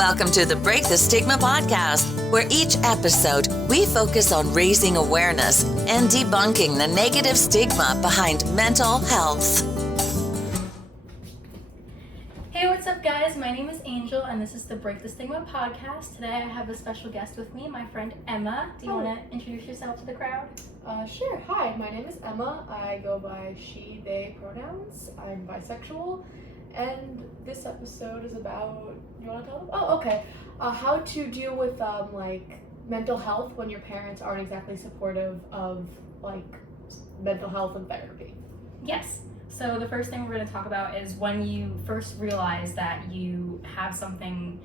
Welcome to the Break the Stigma podcast, where each episode we focus on raising awareness and debunking the negative stigma behind mental health. Hey, what's up, guys? My name is Angel, and this is the Break the Stigma podcast. Today I have a special guest with me, my friend Emma. Do you want to introduce yourself to the crowd? Sure. Hi, my name is Emma. I go by she, they pronouns. I'm bisexual. And this episode is about, you want to tell them? Oh, okay. How to deal with, mental health when your parents aren't exactly supportive of, mental health and therapy. Yes. So the first thing we're going to talk about is when you first realize that you have something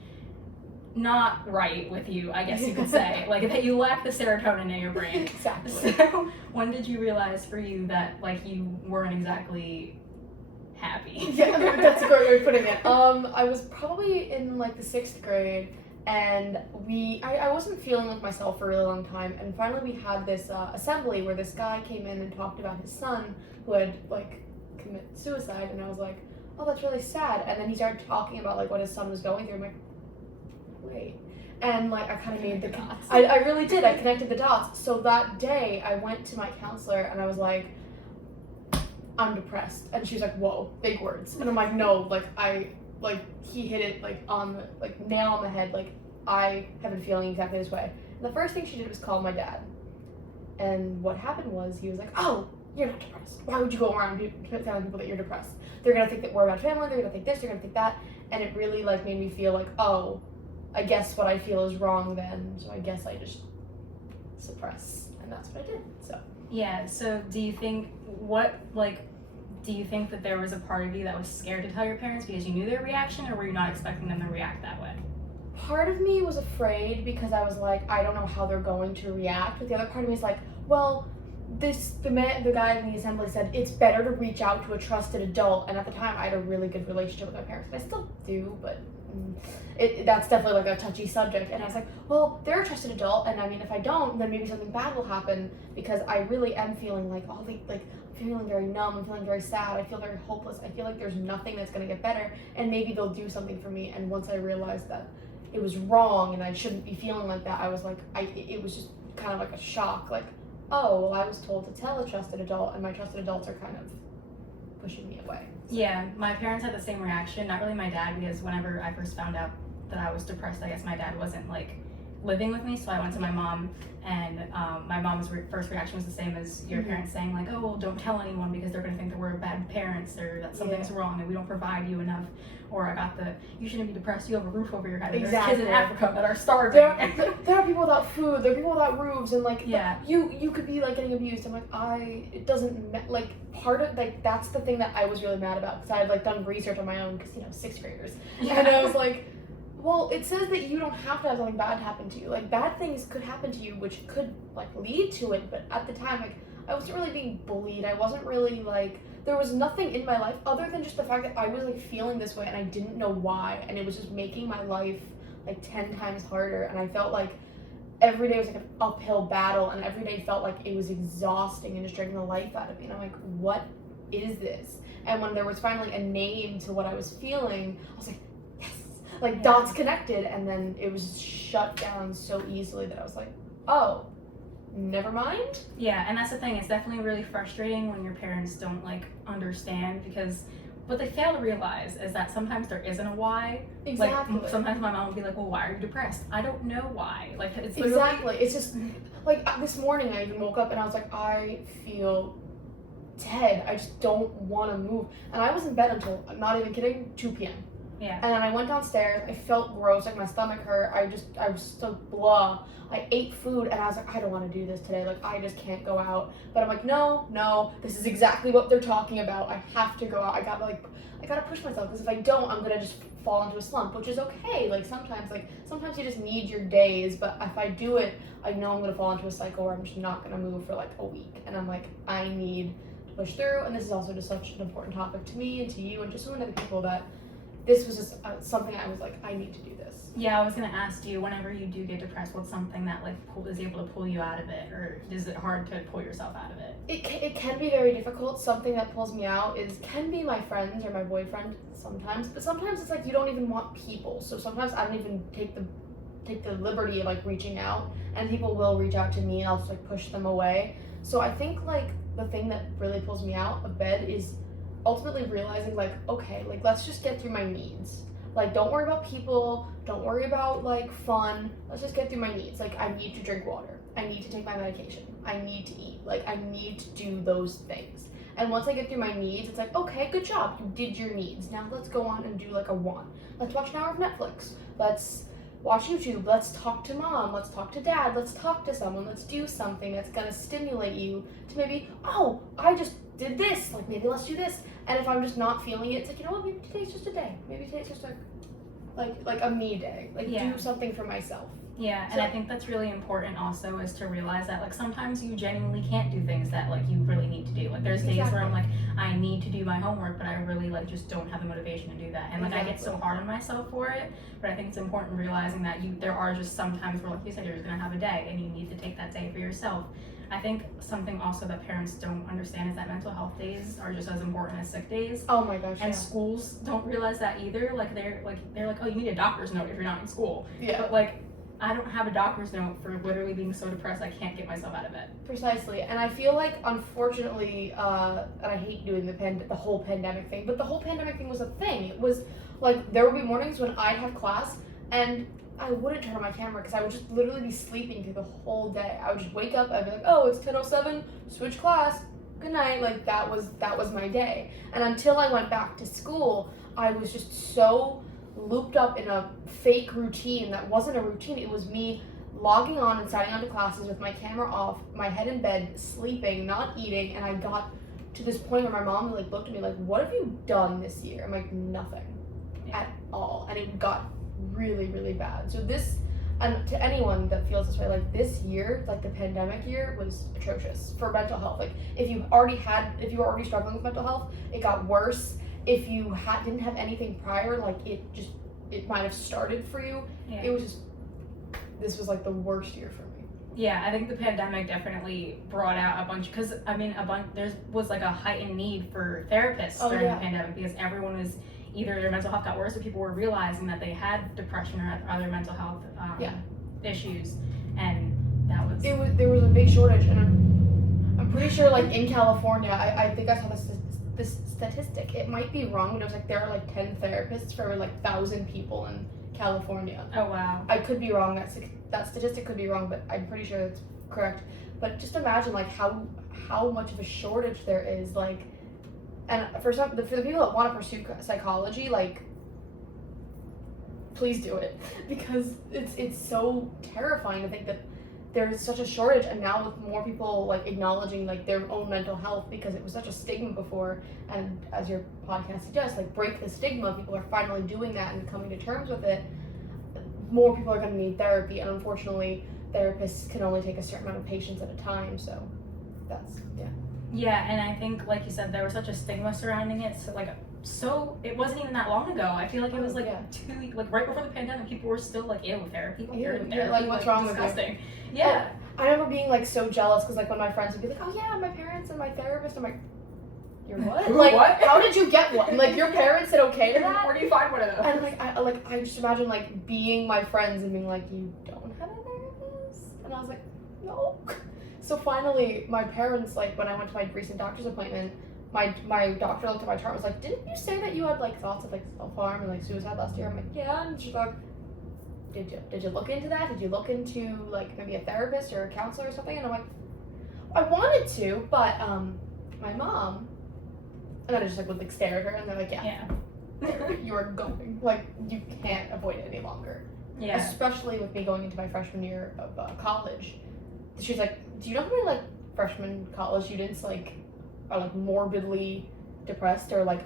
not right with you, I guess you could say. That you lack the serotonin in your brain. Exactly. So when did you realize for you that, you weren't exactly happy? Yeah, that's a great way of putting it. I was probably in, the 6th grade, and I wasn't feeling like myself for a really long time, and finally we had this assembly where this guy came in and talked about his son who had, commit suicide, and I was like, oh, that's really sad. And then he started talking about what his son was going through. I'm like, wait. And I kind of made the dots. I really did. I connected the dots. So that day I went to my counselor and I was like, I'm depressed. And she was like, whoa, big words. And I'm like, no, he hit it on the nail on the head. I have been feeling exactly this way. And the first thing she did was call my dad. And what happened was he was like, oh, you're not depressed. Why would you go around telling people that you're depressed? They're gonna think that we're about family, they're gonna think this, they're gonna think that. And it really made me feel oh, I guess what I feel is wrong then, so I guess I just suppress. And that's what I did, so. Yeah, so do you think that there was a part of you that was scared to tell your parents because you knew their reaction, or were you not expecting them to react that way? Part of me was afraid because I was I don't know how they're going to react, but the other part of me is well, the guy in the assembly said it's better to reach out to a trusted adult, and at the time I had a really good relationship with my parents, and I still do, but that's definitely a touchy subject. And I was like, well, they're a trusted adult, and I mean, if I don't, then maybe something bad will happen, because I really am feeling I'm feeling very numb, I'm feeling very sad, I feel very hopeless, I feel like there's nothing that's going to get better, and maybe they'll do something for me. And once I realized that it was wrong and I shouldn't be feeling like that, I was it was just kind of a shock, oh, well, I was told to tell a trusted adult, and my trusted adults are kind of pushing me away. So. Yeah, my parents had the same reaction. Not really my dad, because whenever I first found out that I was depressed, I guess my dad wasn't living with me, so I went to my mom, and my mom's first reaction was the same as your parents, saying oh, well, don't tell anyone because they're going to think that we're bad parents, or that something's wrong and we don't provide you enough. Or I got you shouldn't be depressed, you have a roof over your head. Exactly. There's kids in Africa that are starving. There are people without food, there are people without roofs, and you could be getting abused. I'm it doesn't part of that's the thing that I was really mad about, because I had done research on my own, because 6th graders, and I was well, it says that you don't have to have something bad happen to you. Bad things could happen to you, which could lead to it, but at the time I wasn't really being bullied. I wasn't really there was nothing in my life other than just the fact that I was feeling this way and I didn't know why, and it was just making my life 10 times harder, and I felt every day was an uphill battle, and every day felt it was exhausting and just draining the life out of me. And I'm what is this? And when there was finally a name to what I was feeling, I was yes, dots connected, and then it was shut down so easily that I was oh, never mind. Yeah, and that's the thing. It's definitely really frustrating when your parents don't understand, because what they fail to realize is that sometimes there isn't a why. Exactly. Sometimes my mom will be well, why are you depressed? I don't know why. It's literally... Exactly. It's just this morning I even woke up and I was I feel dead. I just don't want to move. And I was in bed until, I'm not even kidding, 2 p.m. Yeah. And then I went downstairs, I felt gross, my stomach hurt, I was so blah. I ate food and I was I don't want to do this today, I just can't go out. But I'm no, this is exactly what they're talking about. I have to go out. I gotta push myself, because if I don't, I'm gonna just fall into a slump, which is okay. Sometimes you just need your days, but if I do it, I know I'm gonna fall into a cycle where I'm just not gonna move for a week. And I'm I need to push through, and this is also just such an important topic to me and to you and just so many other people that this was just something I was like, I need to do this. Yeah, I was gonna ask you, whenever you do get depressed, what's something that like is able to pull you out of it, or is it hard to pull yourself out of it? It can be very difficult. Something that pulls me out can be my friends or my boyfriend sometimes, but sometimes it's like you don't even want people. So sometimes I don't even take the liberty of like reaching out, and people will reach out to me and I'll just like push them away. So I think like the thing that really pulls me out of bed is ultimately realizing like, okay, like let's just get through my needs. Like, don't worry about people, don't worry about like fun, let's just get through my needs. Like, I need to drink water, I need to take my medication, I need to eat, like I need to do those things. And once I get through my needs, it's like, okay, good job, you did your needs. Now let's go on and do like a want. Let's watch an hour of Netflix, let's watch YouTube, let's talk to mom, let's talk to dad, let's talk to someone, let's do something that's gonna stimulate you to maybe, oh, I just did this, like maybe let's do this. And if I'm just not feeling it, it's like, you know what, maybe today's just a day. Maybe today's just like a me day. Like do something for myself. Yeah, and I think that's really important also, is to realize that like sometimes you genuinely can't do things that like you really need to do. Like there's days where I'm like, I need to do my homework, but I really like just don't have the motivation to do that. And like I get so hard on myself for it, but I think it's important realizing that there are just some times where, like you said, you're just gonna have a day and you need to take that day for yourself. I think something also that parents don't understand is that mental health days are just as important as sick days. Oh my gosh. And schools don't realize that either. Like they're like, oh, you need a doctor's note if you're not in school. Yeah. But like, I don't have a doctor's note for literally being so depressed I can't get myself out of bed. Precisely. And I feel like, unfortunately, and I hate doing the whole pandemic thing, but the whole pandemic thing was a thing. It was like, there would be mornings when I'd have class and I wouldn't turn on my camera because I would just literally be sleeping through the whole day. I would just wake up, I'd be like, oh, it's 10:07, switch class, good night. Like that was my day. And until I went back to school, I was just so looped up in a fake routine that wasn't a routine. It was me logging on and signing on to classes with my camera off, my head in bed, sleeping, not eating, and I got to this point where my mom like looked at me like, what have you done this year? I'm like, nothing at all. And it got really, really bad. So this, and to anyone that feels this way, like this year, like the pandemic year, was atrocious for mental health. Like if you were already struggling with mental health, it got worse. If you didn't have anything prior, like it might have started for you. Yeah. It was just, this was like the worst year for me. Yeah, I think the pandemic definitely brought out a bunch, because I mean there was like a heightened need for therapists during the pandemic, because everyone was either their mental health got worse or people were realizing that they had depression or other mental health issues, and there was a big shortage. And I'm pretty sure like in California, I think I saw this statistic. It might be wrong, but it was like there are like 10 therapists for every like 1,000 people in California. Oh wow. I could be wrong. That statistic could be wrong, but I'm pretty sure it's correct. But just imagine like how much of a shortage there is, like. And for the people that want to pursue psychology, like, please do it, because it's so terrifying to think that there's such a shortage, and now with more people like acknowledging like their own mental health, because it was such a stigma before, and as your podcast suggests, like break the stigma, people are finally doing that and coming to terms with it. More people are going to need therapy, and unfortunately, therapists can only take a certain amount of patients at a time, so that's Yeah, and I think, like you said, there was such a stigma surrounding it. So it wasn't even that long ago. I feel like it was like right before the pandemic, people were still like, ew, therapy. You're like, what's wrong with you? Yeah. I remember being like so jealous because like when my friends would be like, oh yeah, my parents and my therapist, I'm like, you're what? Like what? How did you get one? Like your parents said okay to that? Where do you find one of those? And I just imagine like being my friends and being like, you don't have a therapist? And I was like, no. So finally, my parents, like, when I went to my recent doctor's appointment, my doctor looked at my chart and was like, didn't you say that you had, like, thoughts of, like, self-harm and, like, suicide last year? I'm like, yeah. And she's like, did you look into that? Did you look into, like, maybe a therapist or a counselor or something? And I'm like, I wanted to, but, my mom, and then I just, like, would, like, stare at her, and they're like, yeah. You're going. Like, you can't avoid it any longer. Yeah. Especially with me going into my freshman year of college. She's like, do you know how many like freshman college students like are like morbidly depressed or like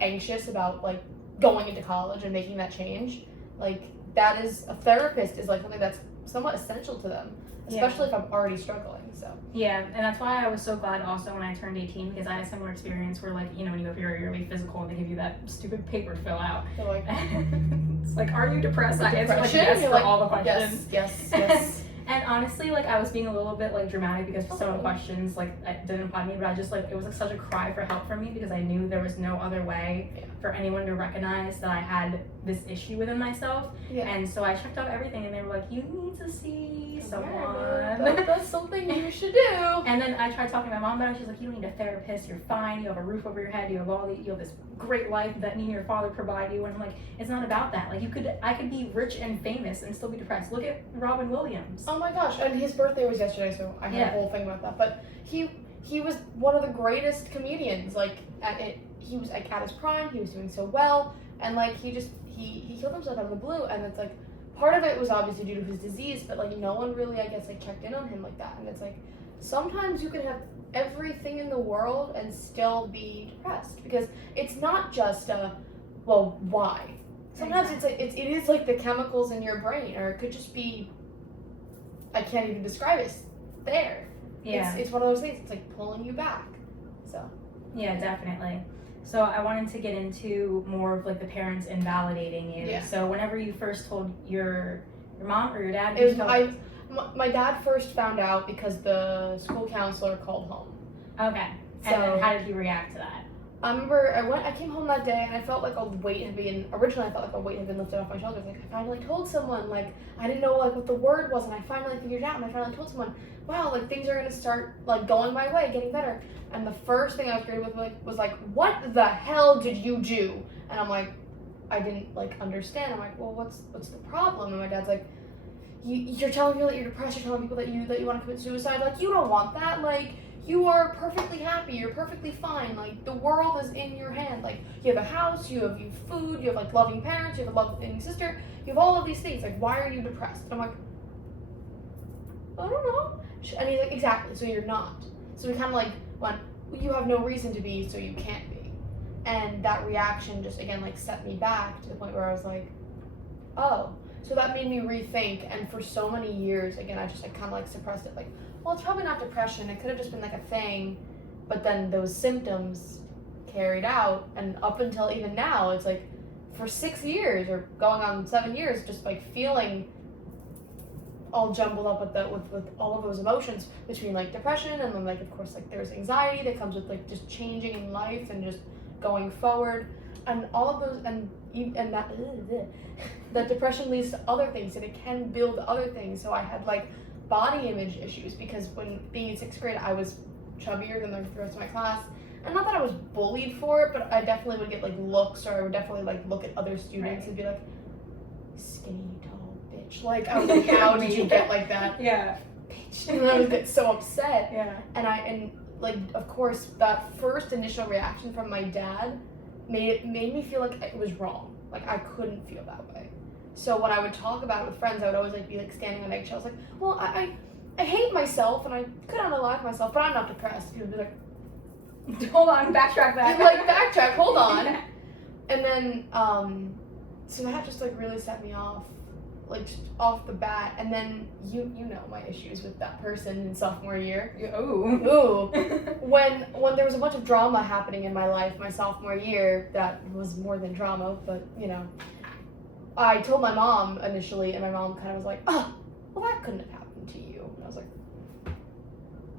anxious about like going into college and making that change? Like that is, a therapist is like something that's somewhat essential to them. especially if I'm already struggling. So yeah, and that's why I was so glad also when I turned 18, because I had a similar experience where, like, you know, when you go for your yearly physical and they give you that stupid paper to fill out. they're like, It's like, are you depressed? I answered like depression? yes You're for like, all the questions. yes. And honestly, like, I was being a little bit like dramatic because some of the questions like didn't apply to me, but I just like it was like such a cry for help from me because I knew there was no other way for anyone to recognize that I had this issue within myself. Yeah. And so I checked out everything, and they were like, you need to see someone. That's something you should do. And then I tried talking to my mom about it. She's like, you don't need a therapist. You're fine. You have a roof over your head. You have this great life that me and your father provide you. And I'm like, it's not about that. Like, I could be rich and famous and still be depressed. Look at Robin Williams. Oh my gosh! And his birthday was yesterday, so I had a whole thing about that. But he was one of the greatest comedians. Like he was like at his prime. He was doing so well, and like he killed himself out of the blue. And it's like part of it was obviously due to his disease, but like no one really, I guess, like checked in on him like that. And it's like sometimes you can have everything in the world and still be depressed because it's not just well, why? Sometimes it's like it is like the chemicals in your brain, or it could just be, I can't even describe it. It's there. Yeah. It's one of those things. It's like pulling you back. So. Yeah, definitely. So I wanted to get into more of like the parents invalidating you. Yeah. So whenever you first told your mom or your dad, It was my dad first found out because the school counselor called home. Okay. And then how did he react to that? I remember I came home that day and I felt like a weight had been lifted off my shoulders. Like I finally told someone, like I didn't know like what the word was, and I finally figured it out, and I finally told someone, wow, like things are gonna start like going my way, getting better. And the first thing I was greeted with was like, what the hell did you do? And I'm like, I didn't like understand. I'm like, well, what's the problem? And my dad's like, you're telling people that you're depressed. You're telling people that you want to commit suicide. Like you don't want that. Like you are perfectly happy. You're perfectly fine. Like the world is in your hand. Like you have a house. You have food. You have like loving parents. You have a loving sister. You have all of these things. Like why are you depressed? And I'm like, I don't know. And he's like, exactly. So you're not. So we kind of like went, you have no reason to be, so you can't be. And that reaction just again like set me back to the point where I was like, oh. So that made me rethink. And for so many years, again, I just like kind of like suppressed it. Like, well, it's probably not depression. It could have just been like a thing. But then those symptoms carried out. And up until even now, it's like for 6 years or going on 7 years, just like feeling all jumbled up with all of those emotions between like depression and then like of course like there's anxiety that comes with like just changing in life and just going forward, and all of those and that depression leads to other things and it can build other things. So I had like body image issues because when being in 6th grade I was chubbier than the rest of my class, and not that I was bullied for it, but I definitely would get like looks, or I would definitely like look at other students and be like, skinny, tall bitch. Like I was like, how did you get like that? Yeah. Bitch. And I would get so upset. Yeah. And like of course that first initial reaction from my dad made me feel like it was wrong. Like I couldn't feel that way. So when I would talk about it with friends, I would always like be like standing on eggshells, like, well, I hate myself and I could unalive myself, but I'm not depressed. People would be like, hold on, backtrack that. like backtrack, hold on. And then so that just like really set me off, like just off the bat. And then you know my issues with that person in sophomore year. Ooh. When there was a bunch of drama happening in my life my sophomore year, that was more than drama, but you know, I told my mom initially, and my mom kind of was like, oh, well that couldn't have happened to you. And I was like,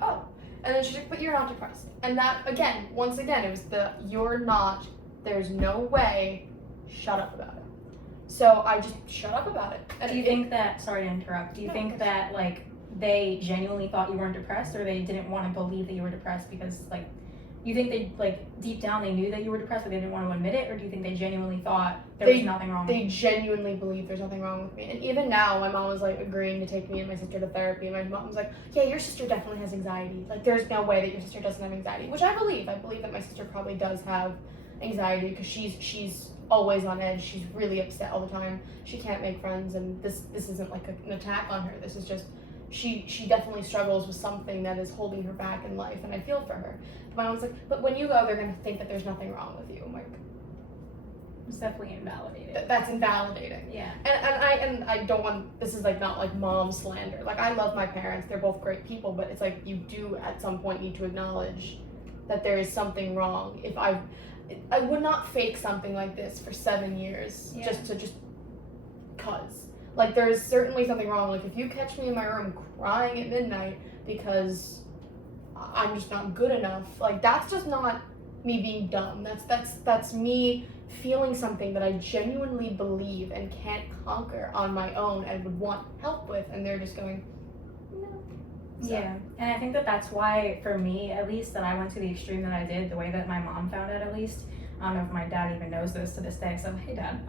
oh. And then she's like, but you're not depressed. And that again, once again, it was you're not, there's no way, shut up about it. So I just shut up about it. And do you think that, sorry to interrupt, do you think that like they genuinely thought you weren't depressed, or they didn't want to believe that you were depressed because like, you think they like deep down they knew that you were depressed but they didn't want to admit it, or do you think they genuinely thought there was nothing wrong? They genuinely believe there's nothing wrong with me. And even now my mom was like agreeing to take me and my sister to therapy, and my mom was like, yeah, your sister definitely has anxiety. Like there's no way that your sister doesn't have anxiety, which I believe that my sister probably does have anxiety because she's always on edge. She's really upset all the time. She can't make friends, and this isn't like an attack on her. This is just she definitely struggles with something that is holding her back in life, and I feel for her. But my mom's like, but when you go, they're gonna think that there's nothing wrong with you. I'm like, It's definitely invalidating. That's invalidating. Yeah. And I don't want, this is like not like mom slander. Like, I love my parents, they're both great people, but it's like you do at some point need to acknowledge that there is something wrong. If I would not fake something like this for 7 years just cause. Like, there is certainly something wrong. Like, if you catch me in my room crying at midnight because I'm just not good enough, like, that's just not me being dumb. That's me feeling something that I genuinely believe and can't conquer on my own and would want help with, and they're just going, no. So. Yeah, and I think that that's why, for me at least, that I went to the extreme that I did, the way that my mom found it at least. I don't know if my dad even knows this to this day, so hey dad.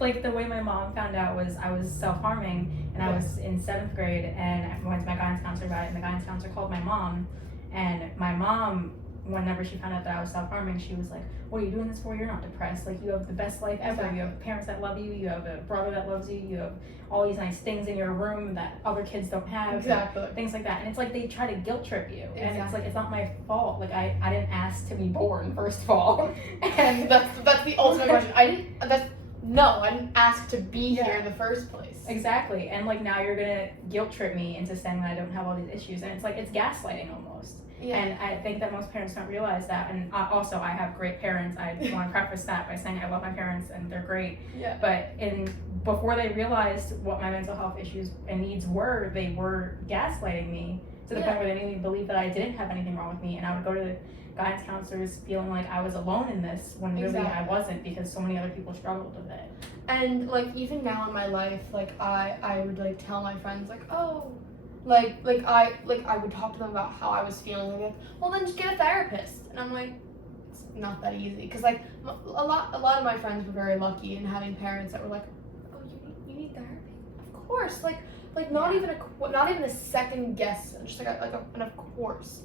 Like, the way my mom found out was I was self-harming, and I was in 7th grade, and I went to my guidance counselor about it, and the guidance counselor called my mom, and my mom, whenever she found out that I was self-harming, she was like, what are you doing this for? You're not depressed. Like, you have the best life ever. Exactly. You have parents that love you. You have a brother that loves you. You have all these nice things in your room that other kids don't have. Exactly. Things like that. And it's like they try to guilt trip you. Exactly. And it's like, it's not my fault. Like, I didn't ask to be born, first of all. And that's the ultimate question. I didn't ask to be here in the first place. Exactly. And like, now you're gonna guilt trip me into saying that I don't have all these issues. And it's like, it's gaslighting almost. Yeah. And I think that most parents don't realize that. And also, I have great parents. I want to preface that by saying I love my parents and they're great. Yeah. But before they realized what my mental health issues and needs were, they were gaslighting me to the point where they made me believe that I didn't have anything wrong with me. And I would go to the guidance counselors feeling like I was alone in this when really I wasn't, because so many other people struggled with it. And like, even now in my life, like I would like tell my friends like, oh, I would talk to them about how I was feeling. Like, well, then just get a therapist. And I'm like, it's not that easy, because like a lot of my friends were very lucky in having parents that were like, oh, you need therapy? Of course. Like not even a second guess, just like an of course.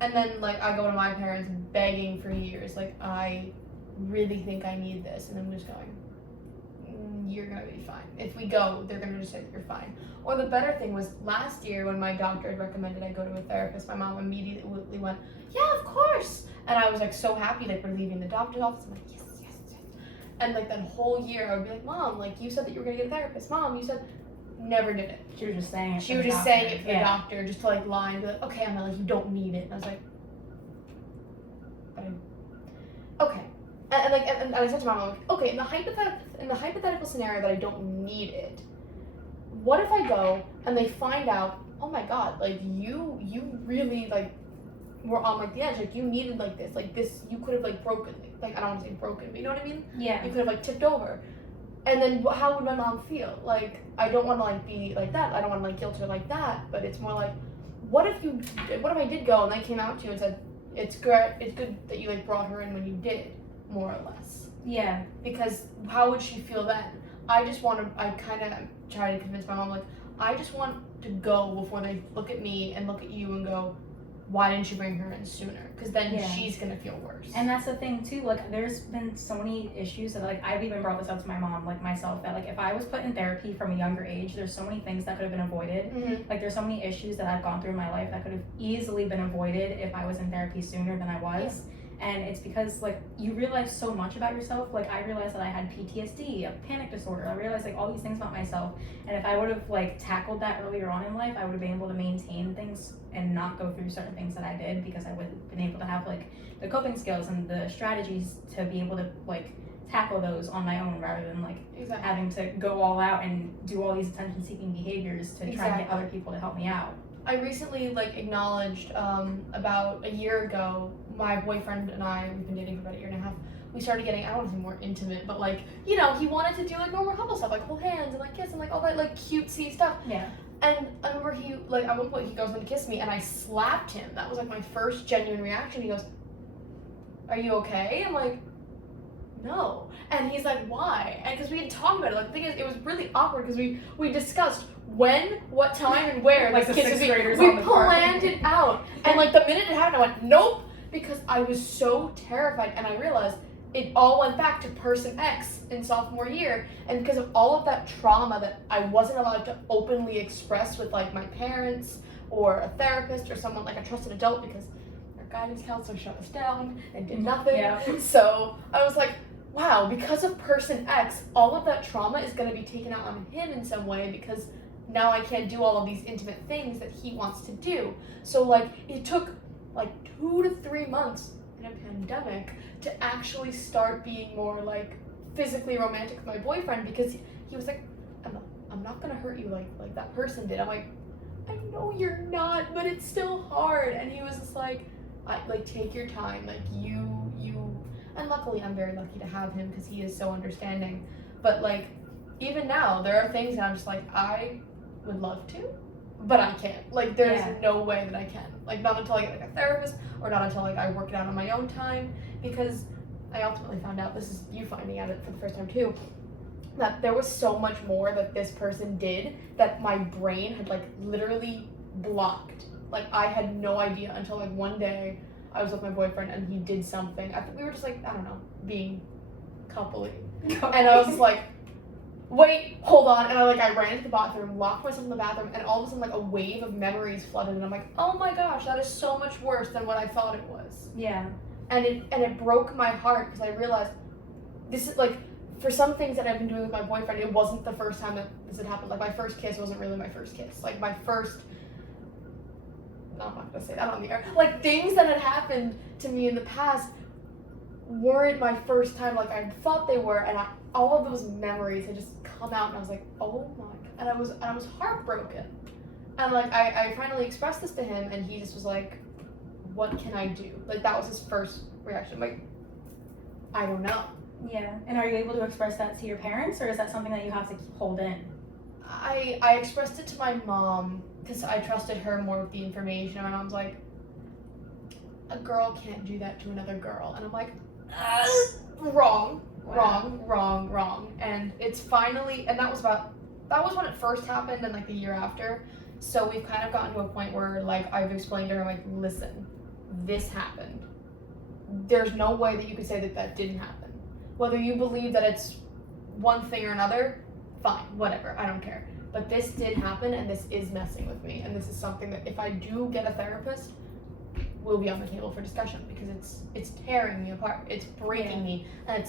And then like I go to my parents begging for years, like, I really think I need this, and I'm just going, you're gonna be fine. If we go, they're gonna just say that you're fine. Or the better thing was, last year when my doctor had recommended I go to a therapist, my mom immediately went, yeah, of course. And I was like so happy, like, we're leaving the doctor's office. I'm like, yes. And like that whole year I would be like, Mom, like, you said that you were gonna get a therapist. Mom, you said, never did it. She was just saying it. She was just saying it for the doctor, just to like lie and be like, okay, Emma, like, you don't need it. And I was like, okay. And I said to my mom, like, okay, in the hypothetical scenario that I don't need it, what if I go and they find out, oh my god, like, you really like were on like the edge, like, you needed like this, you could have like broken, like, I don't want to say broken, but you know what I mean? Yeah. You could have like tipped over. And then how would my mom feel? Like, I don't want to like be like that. I don't want to like guilt her like that. But it's more like, what if I did go and they came out to you and said, it's good that you like brought her in when you did, more or less. Yeah. Because how would she feel then? I kind of try to convince my mom, like, I just want to go before they look at me and look at you and go, why didn't you bring her in sooner? Because then she's gonna feel worse. And that's the thing too, like, there's been so many issues that, like, I've even brought this up to my mom, like, myself, that like, if I was put in therapy from a younger age, there's so many things that could have been avoided. Mm-hmm. Like, there's so many issues that I've gone through in my life that could have easily been avoided if I was in therapy sooner than I was. And it's because, like, you realize so much about yourself. Like, I realized that I had PTSD, a panic disorder. I realized, like, all these things about myself. And if I would have, like, tackled that earlier on in life, I would have been able to maintain things and not go through certain things that I did, because I would have been able to have, like, the coping skills and the strategies to be able to, like, tackle those on my own, rather than, like, having to go all out and do all these attention-seeking behaviors to try and get other people to help me out. I recently, like, acknowledged, about a year ago, my boyfriend and I, we've been dating for about a year and a half, we started getting, I don't want to say more intimate, but, like, you know, he wanted to do, like, normal couple stuff, like, hold hands and, like, kiss and, like, all that, like, cutesy stuff. Yeah. And I remember he, like, at one point he goes in to kiss me, and I slapped him. That was, like, my first genuine reaction. He goes, are you okay? I'm like, no. And he's like, why? And because we had talked about it. Like, the thing is, it was really awkward because we discussed when, what time, and where. Like, the sixth graders we on the park. planned it out. And, like, the minute it happened, I went, nope. Because I was so terrified, and I realized it all went back to person X in sophomore year. And because of all of that trauma that I wasn't allowed to openly express with, like, my parents or a therapist or someone, like a trusted adult, because our guidance counselor shut us down and did nothing. Yeah. So I was like, wow, because of person X, all of that trauma is going to be taken out on him in some way because now I can't do all of these intimate things that he wants to do. So, like, it took, like, 2 to 3 months in a pandemic to actually start being more, like, physically romantic with my boyfriend because he was like, I'm not going to hurt you like that person did. I'm like, I know you're not, but it's still hard. And he was just like, take your time. Like, you, and luckily I'm very lucky to have him because he is so understanding. But, like, even now, there are things that I'm just like, I would love to, but I can't. Like, there's no way that I can. Like, not until I get, like, a therapist, or not until, like, I work it out on my own time, because I ultimately found out, this is you finding out it for the first time too, that there was so much more that this person did that my brain had, like, literally blocked. Like, I had no idea until, like, one day I was with my boyfriend and he did something. I think we were just, like, I don't know, being coupley. And I was just like, wait, hold on. And I ran into the bathroom, locked myself in the bathroom, and all of a sudden, like, a wave of memories flooded, and I'm like, oh my gosh, that is so much worse than what I thought it was. Yeah. And it broke my heart because I realized this is, like, for some things that I've been doing with my boyfriend, it wasn't the first time that this had happened. Like, my first kiss wasn't really my first kiss. Like, my first, no, I'm not gonna say that on the air. Like, things that had happened to me in the past weren't my first time like I thought they were, and all of those memories had just come out, and I was like, oh my god, and I was heartbroken. And, like, I finally expressed this to him, and he just was like, what can I do? Like, that was his first reaction. Like, I don't know. Yeah. And are you able to express that to your parents, or is that something that you have to hold in? I expressed it to my mom because I trusted her more with the information. And my mom's like, a girl can't do that to another girl. And I'm like, wrong. And it's finally, and that was when it first happened, and, like, the year after. So we've kind of gotten to a point where, like, I've explained to her, like, listen, this happened. There's no way that you could say that that didn't happen. Whether you believe that it's one thing or another, fine, whatever, I don't care. But this did happen, and this is messing with me, and this is something that if I do get a therapist, will be on the table for discussion, because it's tearing me apart, it's breaking me, and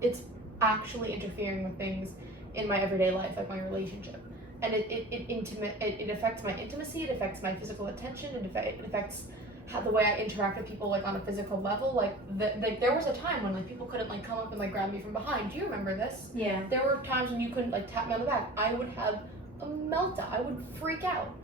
it's actually interfering with things in my everyday life, like my relationship. And it affects my intimacy, it affects my physical attention, it affects the way I interact with people, like, on a physical level. Like, there was a time when, like, people couldn't, like, come up and, like, grab me from behind. Do you remember this? Yeah. There were times when you couldn't, like, tap me on the back. I would have a meltdown. I would freak out.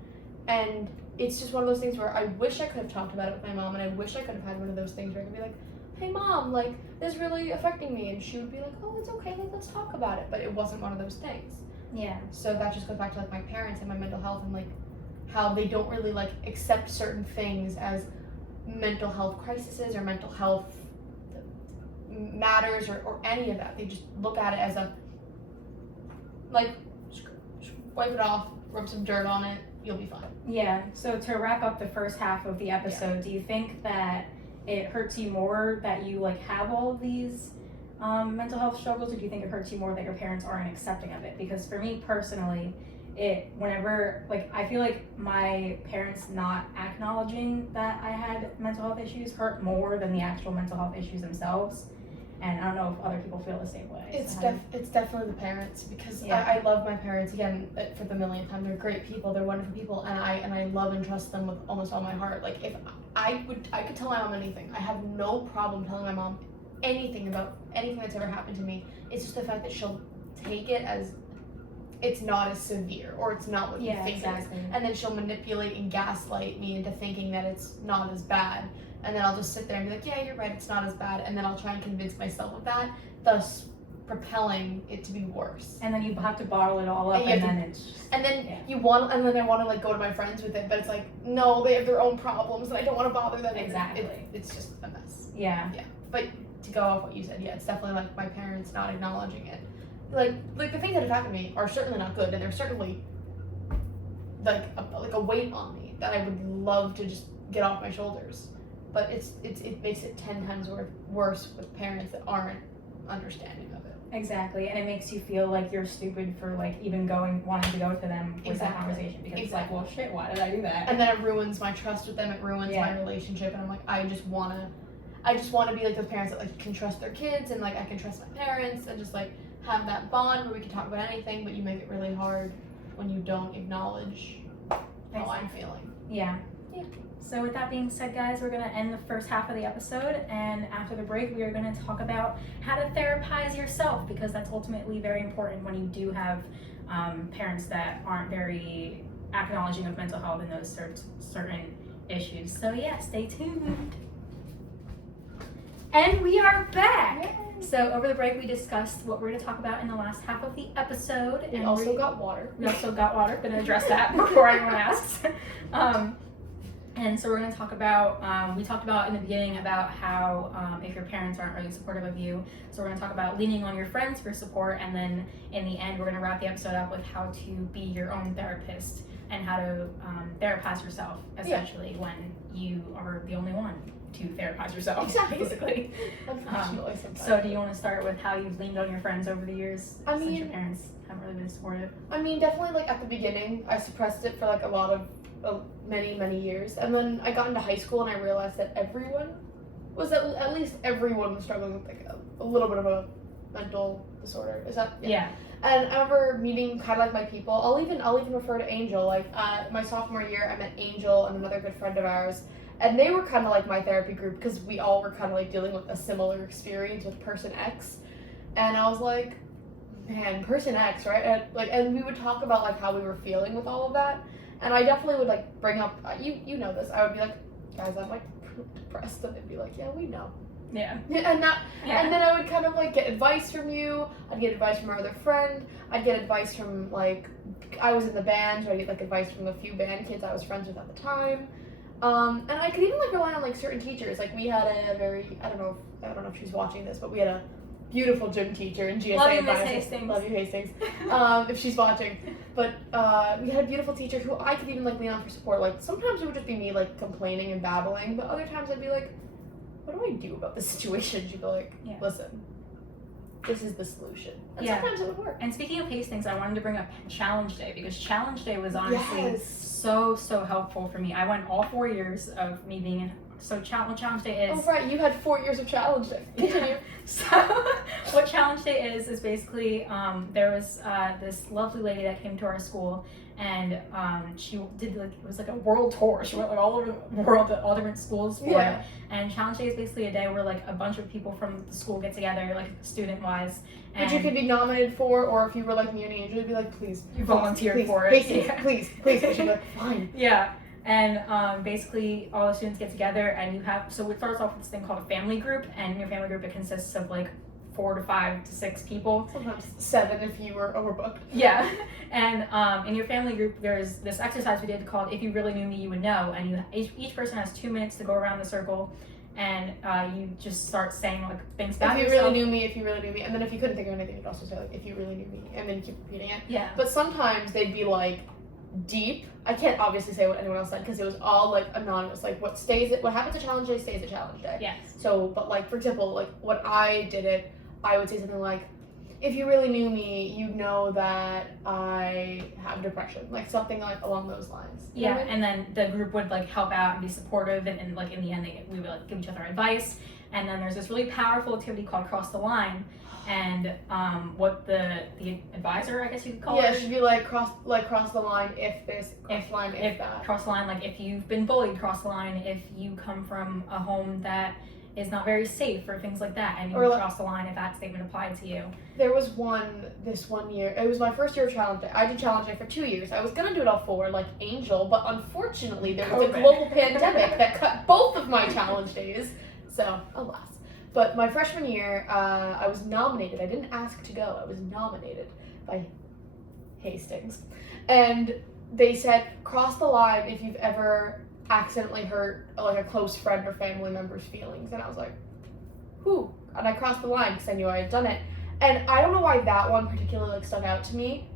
And it's just one of those things where I wish I could have talked about it with my mom, and I wish I could have had one of those things where I could be like, hey mom, like, this is really affecting me, and she would be like, oh, it's okay, like, let's talk about it. But it wasn't one of those things. Yeah. So that just goes back to, like, my parents and my mental health, and, like, how they don't really, like, accept certain things as mental health crises or mental health matters or any of that. They just look at it as a, like, wipe it off, rub some dirt on it, you'll be fine. Yeah. So to wrap up the first half of the episode, do you think that it hurts you more that you, like, have all of these mental health struggles, or do you think it hurts you more that your parents aren't accepting of it? Because for me personally, whenever, like, I feel like my parents not acknowledging that I had mental health issues hurt more than the actual mental health issues themselves. And I don't know if other people feel the same way. It's definitely the parents, because I love my parents, again, for the millionth time. They're great people, they're wonderful people, and I love and trust them with almost all my heart. Like, if I could tell my mom anything. I have no problem telling my mom anything about anything that's ever happened to me. It's just the fact that she'll take it as it's not as severe, or it's not what you think it is. And then she'll manipulate and gaslight me into thinking that it's not as bad. And then I'll just sit there and be like, yeah, you're right, it's not as bad. And then I'll try and convince myself of that, thus propelling it to be worse. And then you have to bottle it all up, and then it's just, and then I want to, like, go to my friends with it, but it's like, no, they have their own problems, and I don't want to bother them. Exactly. It's just a mess. Yeah. But to go off what you said, it's definitely, like, my parents not acknowledging it. Like the things that have happened to me are certainly not good, and they're certainly, like, a weight on me that I would love to just get off my shoulders. But it makes it 10 times worse with parents that aren't understanding of it. Exactly, and it makes you feel like you're stupid for, like, even wanting to go to them with that conversation, because it's like, well, shit, why did I do that? And then it ruins my trust with them, it ruins my relationship, and I'm like, I I just want to be like those parents that like can trust their kids, and like I can trust my parents, and just like have that bond where we can talk about anything, but you make it really hard when you don't acknowledge how I'm feeling. Yeah. So with that being said, guys, we're going to end the first half of the episode, and after the break we are going to talk about how to therapize yourself, because that's ultimately very important when you do have parents that aren't very acknowledging of mental health and those certain issues. So yeah, stay tuned. And we are back. Yay. So over the break we discussed what we're going to talk about in the last half of the episode. We also got water. We also got water. Going to address that before anyone asks. And so we're going to talk about, we talked about in the beginning about how if your parents aren't really supportive of you, so we're going to talk about leaning on your friends for support, and then in the end we're going to wrap the episode up with how to be your own therapist and how to therapize yourself, essentially, when you are the only one to therapize yourself, exactly. basically. Unfortunately, sometimes. So do you want to start with how you've leaned on your friends over the years since your parents haven't really been supportive? I mean, definitely like at the beginning, I suppressed it for like a lot of many years, and then I got into high school and I realized that everyone was at least everyone was struggling with like a little bit of a mental disorder. Is that Yeah. And I remember meeting kind of like my people. I'll even refer to Angel. Like my sophomore year, I met Angel and another good friend of ours, and they were kind of like my therapy group because we all were kind of like dealing with a similar experience with person X, and I was like, man, person X, right? And we would talk about like how we were feeling with all of that. And I definitely would like bring up, you know this, I would be like, guys, I'm like depressed, and they'd be like, yeah, we know. Yeah. And then I would kind of like get advice from you, I'd get advice from our other friend, I'd get advice from like, I was in the band, so I'd get like advice from the few band kids I was friends with at the time. And I could even like rely on like certain teachers, like we had a very, I don't know if she's watching this, but we had a beautiful gym teacher in GSA. Love you, Miss Hastings. Love you, Hastings. If she's watching. But we had a beautiful teacher who I could even like lean on for support. Like sometimes it would just be me like complaining and babbling, but other times I'd be like, what do I do about this situation? She'd be like, listen, this is the solution. And sometimes it would work. And speaking of Hastings, I wanted to bring up Challenge Day, because Challenge Day was honestly so helpful for me. I went all 4 years of me being in. So what Challenge Day is... Oh, right. You had 4 years of Challenge Day. Continue. So what Challenge Day is basically, there was this lovely lady that came to our school, and she did like, it was like a world tour. She went like all over the world at all different schools for it. And Challenge Day is basically a day where like a bunch of people from the school get together, like student-wise. Which you could be nominated for, or if you were like me and Angel, you'd be like, please. You volunteered for it. Please. And she'd be like, fine. Yeah. And basically all the students get together, and you have, so it starts off with this thing called a family group, and in your family group it consists of like 4 to 5 to 6 people. Sometimes 7 if you were overbooked. Yeah. And in your family group there's this exercise we did called If You Really Knew Me, You Would Know, and each person has 2 minutes to go around the circle, and you just start saying like things about yourself. If you really knew me, and then if you couldn't think of anything, you'd also say like, if you really knew me, and then keep repeating it. Yeah. But sometimes they'd be like deep. I can't obviously say what anyone else said because it was all like anonymous. Like what happens at Challenge Day stays at Challenge Day. Yes. So, but like for example, like when I did it, I would say something like, if you really knew me, you'd know that I have depression, like something like along those lines. Yeah, and then the group would like help out and be supportive, and like in the end we would like give each other advice. And then there's this really powerful activity called Cross the Line, and what the advisor, I guess you could call it. Yeah, it should be like cross the line if this, cross the line if that. Cross the line, like if you've been bullied, cross the line if you come from a home that is not very safe or things like that, and you would cross the line if that statement applied to you. There was this one year, it was my first year of Challenge Day. I did Challenge Day for 2 years. I was gonna do it all 4 like Angel, but unfortunately there was a global pandemic that cut both of my Challenge Days. So, alas. But my freshman year, I was nominated. I didn't ask to go. I was nominated by Hastings. And they said, cross the line if you've ever accidentally hurt like a close friend or family member's feelings. And I was like, whew. And I crossed the line because I knew I had done it. And I don't know why that one particularly like stuck out to me,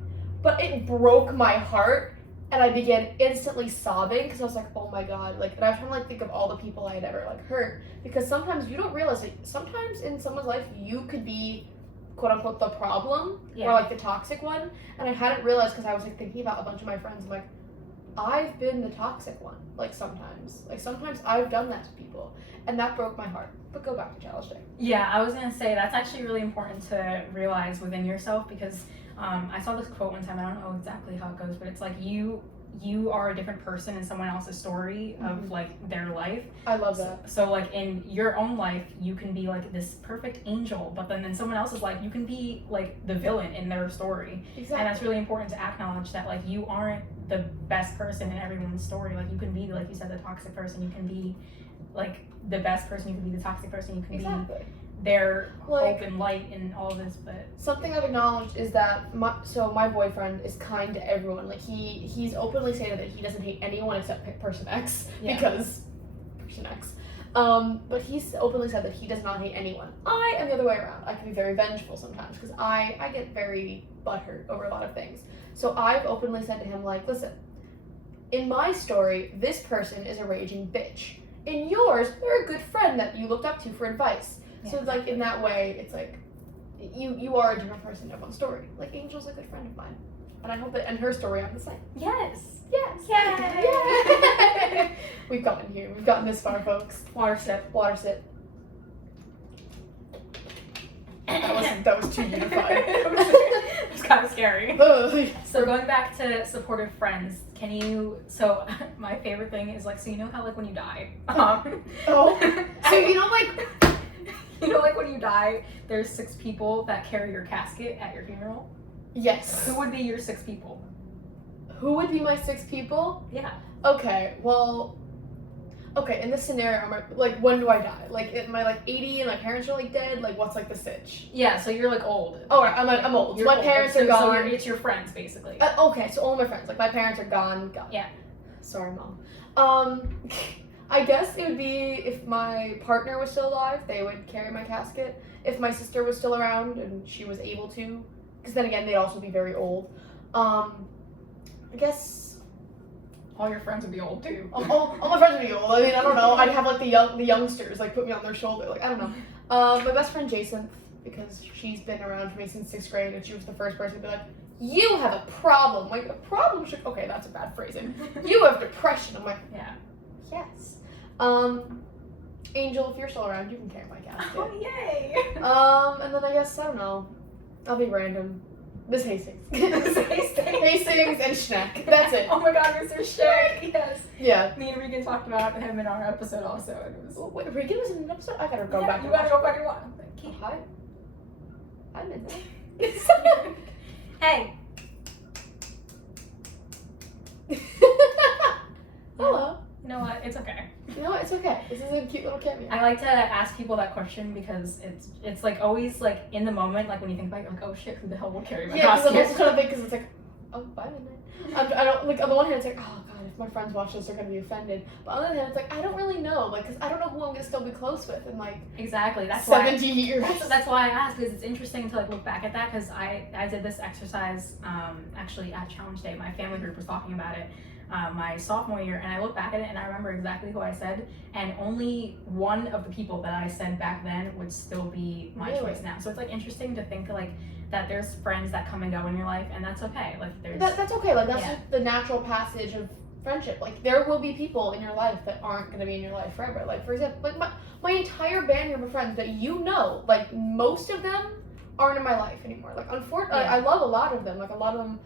but it broke my heart. And I began instantly sobbing because I was like, oh my god, like, and I was trying to like think of all the people I had ever like hurt, because sometimes you don't realize it. Sometimes in someone's life you could be quote unquote the problem or like the toxic one, and I hadn't realized because I was like thinking about a bunch of my friends. I'm like, I've been the toxic one, like sometimes I've done that to people, and that broke my heart. But go back to Challenge Day. Yeah, I was gonna say that's actually really important to realize within yourself, because I saw this quote one time. I don't know exactly how it goes, but it's like you are a different person in someone else's story of like their life. I love that. So like in your own life, you can be like this perfect angel, but then in someone else's life, you can be like the villain in their story. Exactly. And that's really important to acknowledge that like you aren't the best person in everyone's story. Like you can be, like you said, the toxic person. You can be like the best person. You can be the toxic person. You can be their hope and light in all of this. But something I've acknowledged is that my boyfriend is kind to everyone. Like he's openly stated that he doesn't hate anyone except person X, because person X. But he's openly said that he does not hate anyone. I am the other way around. I can be very vengeful sometimes because I get very butthurt over a lot of things. So I've openly said to him, like, listen, in my story, this person is a raging bitch. In yours, they're a good friend that you looked up to for advice. So like in that way, it's like you are a different person in everyone's story. Like Angel's a good friend of mine, and I hope that in her story I'm the same. Yes. Yay! We've gotten here. We've gotten this far, folks. Water sip. That was too unified. It was kind of scary. So going back to supportive friends, so my favorite thing is like, so you know how like when you die, so you know like when you die, there's 6 people that carry your casket at your funeral? Yes. Who would be your 6 people? Who would be my 6 people? Yeah. Okay, well, in this scenario, like, when do I die? Like, am I, like, 80 and my parents are, like, dead? Like, what's, like, the sitch? Yeah, so you're, like, old. Oh, right, I'm old. So my parents are gone. So it's your friends, basically. Okay, so all my friends. Like, my parents are gone. Yeah. Sorry, Mom. I guess it would be if my partner was still alive, they would carry my casket. If my sister was still around and she was able to, because then again, they'd also be very old. I guess all your friends would be old too. all my friends would be old. I mean, I don't know. I'd have like the youngsters like put me on their shoulder. Like I don't know. My best friend Jason, because she's been around for me since 6th grade, and she was the first person to be like, "You have a problem." Like a problem should. Okay, that's a bad phrasing. You have depression. I'm like, yeah. Yes. Angel, if you're still around, you can carry my casket. Oh yay! And then I guess I don't know. I'll be random. Miss Hastings. Hastings and Schneck. That's it. Oh my God, Mr. Schneck. Yes. Yeah. Me and Regan talked about him in our episode also, and it was. Wait, Regan was in an episode. I gotta go back. You gotta go back and watch. Hi. I'm in there. Hey. Hello. You know what? It's okay. You know what? It's okay. This is a cute little cameo. I like to ask people that question because it's like always like in the moment, like when you think about it, you're like, oh shit, who the hell will carry my Yeah, because I'm casket? also trying to think, because it's like, oh, I'm in there. I don't, like, on the one hand, it's like, oh god, if my friends watch this, they're gonna be offended. But on the other hand, it's like, I don't really know, like, because I don't know who I'm gonna still be close with in like Exactly. That's 70 years. That's why I asked, because it's interesting to like look back at that, because I did this exercise actually at Challenge Day. My family group was talking about it. My sophomore year, and I look back at it and I remember exactly who I said, and only one of the people that I said back then would still be my choice now. So it's like interesting to think like that there's friends that come and go in your life, and that's okay. Like that's okay. Like that's just the natural passage of friendship. Like there will be people in your life that aren't going to be in your life forever. Like for example, like my entire band group of friends that you know, like most of them aren't in my life anymore. Like unfortunately, I love a lot of them. Like a lot of them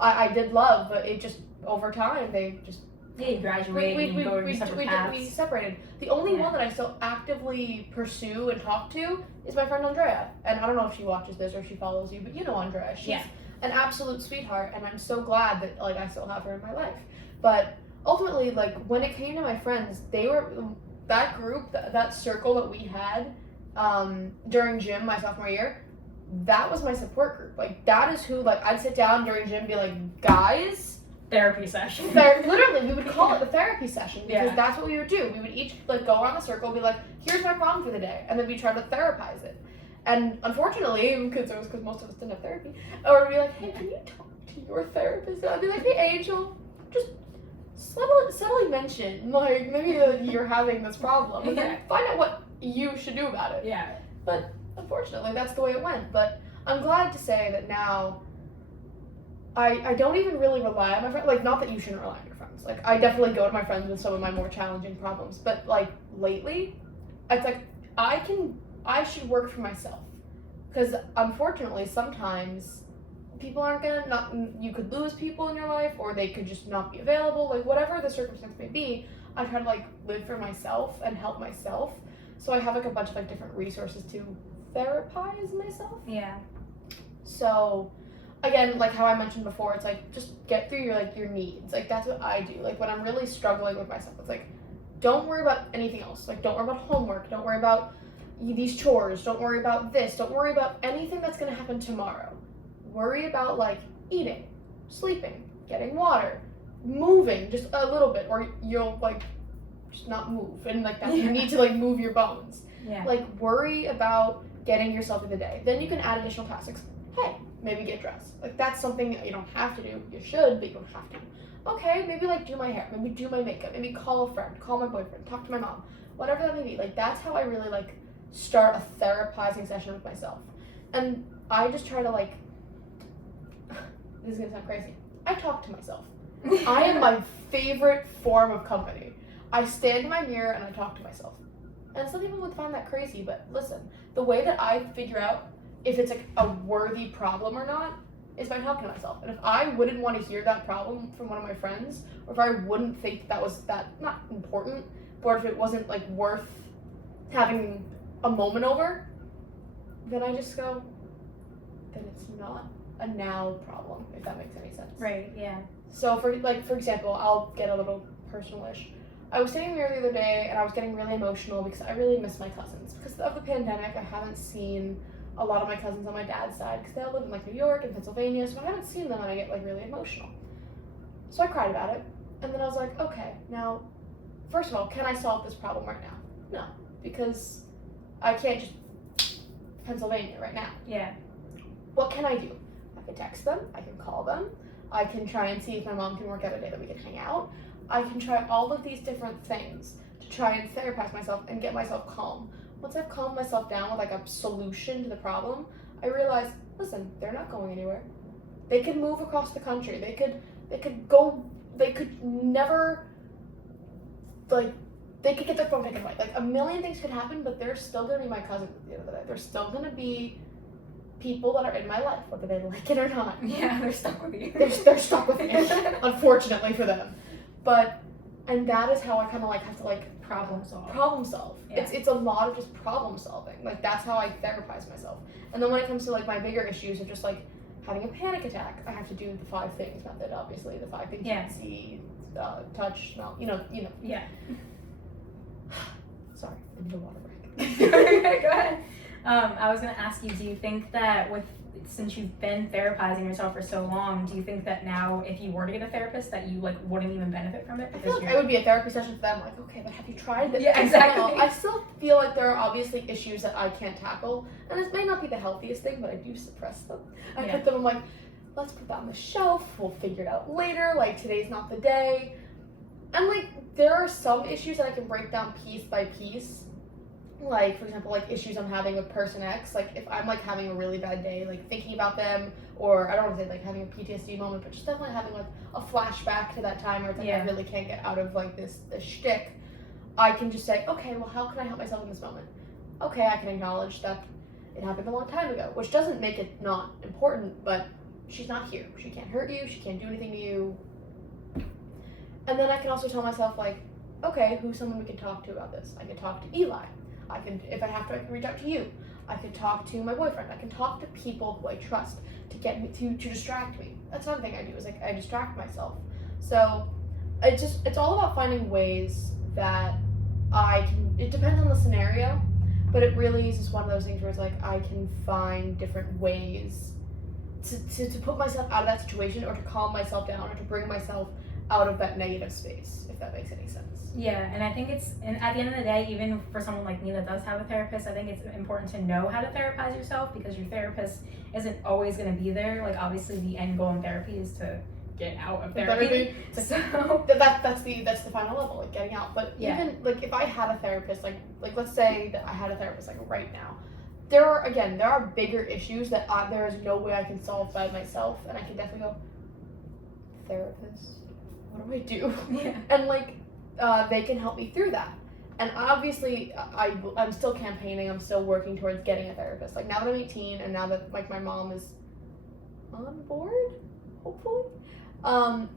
I did love, but it just over time they just you graduate and you go your separate paths. We separated. The only one that I still actively pursue and talk to is my friend Andrea. And I don't know if she watches this or if she follows you, but you know Andrea. She's an absolute sweetheart, and I'm so glad that like I still have her in my life. But ultimately, like when it came to my friends, they were that group, that circle that we had during gym my sophomore year. That was my support group. Like that is who like I'd sit down during gym and be like, guys, therapy session. Literally, we would call it the therapy session because that's what we would do. We would each like go around the circle and be like, here's my problem for the day, and then we try to therapize it. And unfortunately, because most of us didn't have therapy, or we'd be like, hey, can you talk to your therapist? And I'd be like, hey, Angel, just subtly mention like maybe that you're having this problem, and then find out what you should do about it. Yeah. But unfortunately, that's the way it went. But I'm glad to say that now I don't even really rely on my friends. Like, not that you shouldn't rely on your friends. Like, I definitely go to my friends with some of my more challenging problems. But, like, lately, it's like, I should work for myself. Because, unfortunately, sometimes people aren't you could lose people in your life, or they could just not be available. Like, whatever the circumstance may be, I try to, like, live for myself and help myself. So I have, like, a bunch of, like, different resources to therapize myself. Yeah. So, again, like how I mentioned before, it's like, just get through your needs. Like, that's what I do. Like, when I'm really struggling with myself, it's like, don't worry about anything else. Like, don't worry about homework. Don't worry about these chores. Don't worry about this. Don't worry about anything that's going to happen tomorrow. Worry about, like, eating, sleeping, getting water, moving just a little bit, or you'll, like, just not move. And, like, that you need to, like, move your bones. Yeah. Like, worry about getting yourself through the day. Then you can add additional tasks. Hey, maybe get dressed. Like, that's something that you don't have to do. You should, but you don't have to. Okay, maybe, like, do my hair. Maybe do my makeup. Maybe call a friend. Call my boyfriend. Talk to my mom. Whatever that may be. Like, that's how I really, like, start a therapizing session with myself. And I just try to, like, this is gonna sound crazy, I talk to myself. I am my favorite form of company. I stand in my mirror and I talk to myself. And some people would find that crazy, but listen, the way that I figure out if it's, like, a worthy problem or not is by talking to myself. And if I wouldn't want to hear that problem from one of my friends, or if I wouldn't think that was not important, but if it wasn't, like, worth having a moment over, then I just go, then it's not a now problem, if that makes any sense. Right, yeah. So for example, I'll get a little personal-ish. I was sitting there the other day and I was getting really emotional because I really miss my cousins. Because of the pandemic, I haven't seen a lot of my cousins on my dad's side because they all live in, like, New York and Pennsylvania, so I haven't seen them and I get, like, really emotional. So I cried about it, and then I was like, okay, now, first of all, can I solve this problem right now? No, because I can't just Pennsylvania right now. Yeah. What can I do? I can text them, I can call them, I can try and see if my mom can work out a day that we can hang out. I can try all of these different things to try and therapize myself and get myself calm. Once I've calmed myself down with, like, a solution to the problem, I realize, listen, they're not going anywhere. They could move across the country. They could never, like, they could get their phone taken away. Like, a million things could happen, but they're still gonna be my cousins at the end of the day. They're still gonna be people that are in my life, whether they like it or not. Yeah, they're stuck with you. They're stuck with me, unfortunately for them. And that is how I kind of, like, have to, like, problem solve. Yeah. It's a lot of just problem solving. Like, that's how I therapize myself. And then when it comes to, like, my bigger issues of just, like, having a panic attack, I have to do the 5 things method, obviously. The 5 things you can see, touch, smell, you know. Yeah. Sorry, I need a water break. Go ahead. I was gonna ask you, do you think that since you've been therapizing yourself for so long, do you think that now if you were to get a therapist that you, like, wouldn't even benefit from it? I feel like it would be a therapy session for them, like, okay, but have you tried this? Yeah, exactly. I still feel like there are obviously issues that I can't tackle, and this may not be the healthiest thing, but I do suppress them. I put them, I'm like, let's put that on the shelf, we'll figure it out later, like, today's not the day. And, like, there are some issues that I can break down piece by piece. Like, for example, like, issues I'm having with person X, like, if I'm, like, having a really bad day, like, thinking about them, or I don't want to say, like, having a PTSD moment, but just definitely having, like, a flashback to that time where it's like, I really can't get out of, like, this shtick, I can just say, okay, well, how can I help myself in this moment? Okay, I can acknowledge that it happened a long time ago, which doesn't make it not important, but she's not here. She can't hurt you, she can't do anything to you. And then I can also tell myself, like, okay, who's someone we can talk to about this? I can talk to Eli. I can, if I have to, I can reach out to you. I can talk to my boyfriend. I can talk to people who I trust to get me to distract me. That's another thing I do, is, like, I distract myself. So it's all about finding ways that I can, it depends on the scenario, but it really is just one of those things where it's like I can find different ways to put myself out of that situation, or to calm myself down, or to bring myself out of that negative space, if that makes any sense. Yeah, and I think and at the end of the day, even for someone like me that does have a therapist, I think it's important to know how to therapize yourself, because your therapist isn't always going to be there. Like, obviously the end goal in therapy is to get out of therapy. So that's the final level, like, getting out. But even, like, if I had a therapist, like let's say that I had a therapist, like, right now, there are bigger issues that there is no way I can solve by myself, and I can definitely go, therapist. What do I do? Yeah. And like, they can help me through that. And obviously, I'm still campaigning. I'm still working towards getting a therapist. Like now that I'm 18, and now that like my mom is on board, hopefully,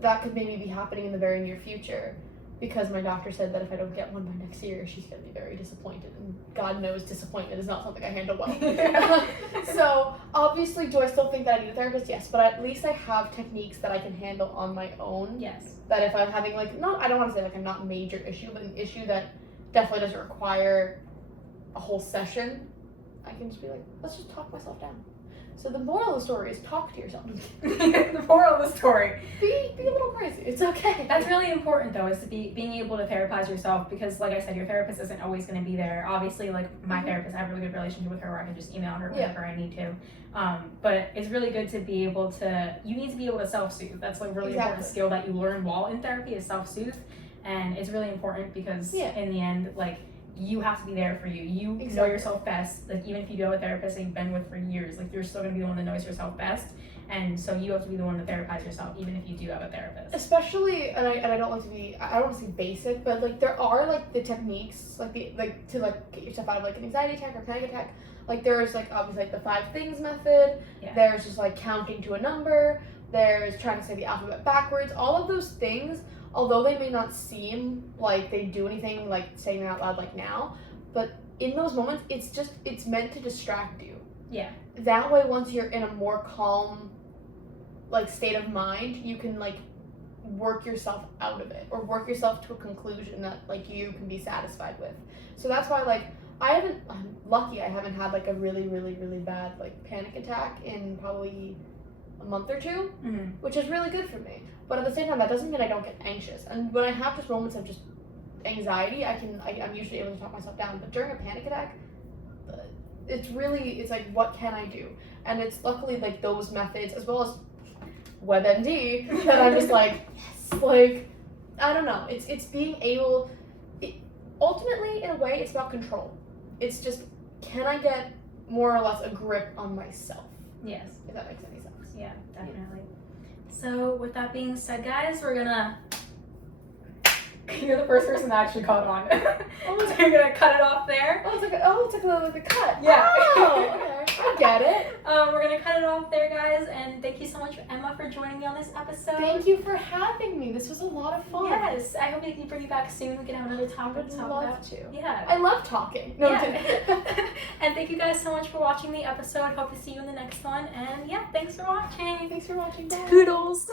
that could maybe be happening in the very near future. Because my doctor said that if I don't get one by next year, she's gonna be very disappointed. And God knows disappointment is not something I handle well. So obviously, do I still think that I need a therapist? Yes, but at least I have techniques that I can handle on my own. Yes. That if I'm having like, I don't want to say like a not major issue, but an issue that definitely doesn't require a whole session, I can just be like, let's just talk myself down. So the moral of the story is talk to yourself. The moral of the story. Be a little crazy. It's okay. That's really important though, is to being able to therapize yourself, because like I said, your therapist isn't always going to be there. Obviously, like my therapist, I have a really good relationship with her where I can just email her whenever I need to. But it's really good to be able to, you need to be able to self-soothe. That's like really important skill that you learn while in therapy is self-soothe. And it's really important because in the end, like, you have to be there for you. You know yourself best. Like, even if you go to a therapist that you've been with for years, like, you're still going to be the one that knows yourself best. And so you have to be the one to therapize yourself, even if you do have a therapist. Especially, and I don't want to be, I don't want to say basic, but like there are like the techniques, like to like get yourself out of like an anxiety attack or panic attack. Like there's like obviously like the 5 things method. Yeah. There's just like counting to a number. There's trying to say the alphabet backwards. All of those things, although they may not seem like they do anything, like saying them out loud like now, but in those moments, it's meant to distract you. Yeah. That way, once you're in a more calm, like, state of mind, you can, like, work yourself out of it, or work yourself to a conclusion that, like, you can be satisfied with. So that's why, like, I'm lucky I haven't had, like, a really, really, really bad, like, panic attack in probably a month or 2, which is really good for me. But at the same time, that doesn't mean I don't get anxious. And when I have just moments of just anxiety, I'm usually able to talk myself down. But during a panic attack, it's like, what can I do? And it's luckily, like, those methods, as well as WebMD, that I'm just like, yes, like, I don't know. It's being able, ultimately, in a way, it's about control. It's just, can I get more or less a grip on myself? Yes. If that makes any sense. Yeah, definitely. So with that being said, guys, we're gonna, you're the first person that actually caught on. So you're gonna cut it off there. Oh, it's like a cut. Yeah. Oh, okay. I get it. We're gonna cut it off there, guys, and thank you so much, Emma, for joining me on this episode. Thank you for having me. This was a lot of fun. Yes, I hope we can bring you back soon. We can have another topic to talk about. I would love to. Yeah. I love talking. No, yeah. And thank you guys so much for watching the episode. Hope to see you in the next one. And yeah, thanks for watching. Thanks for watching. Bye. Toodles.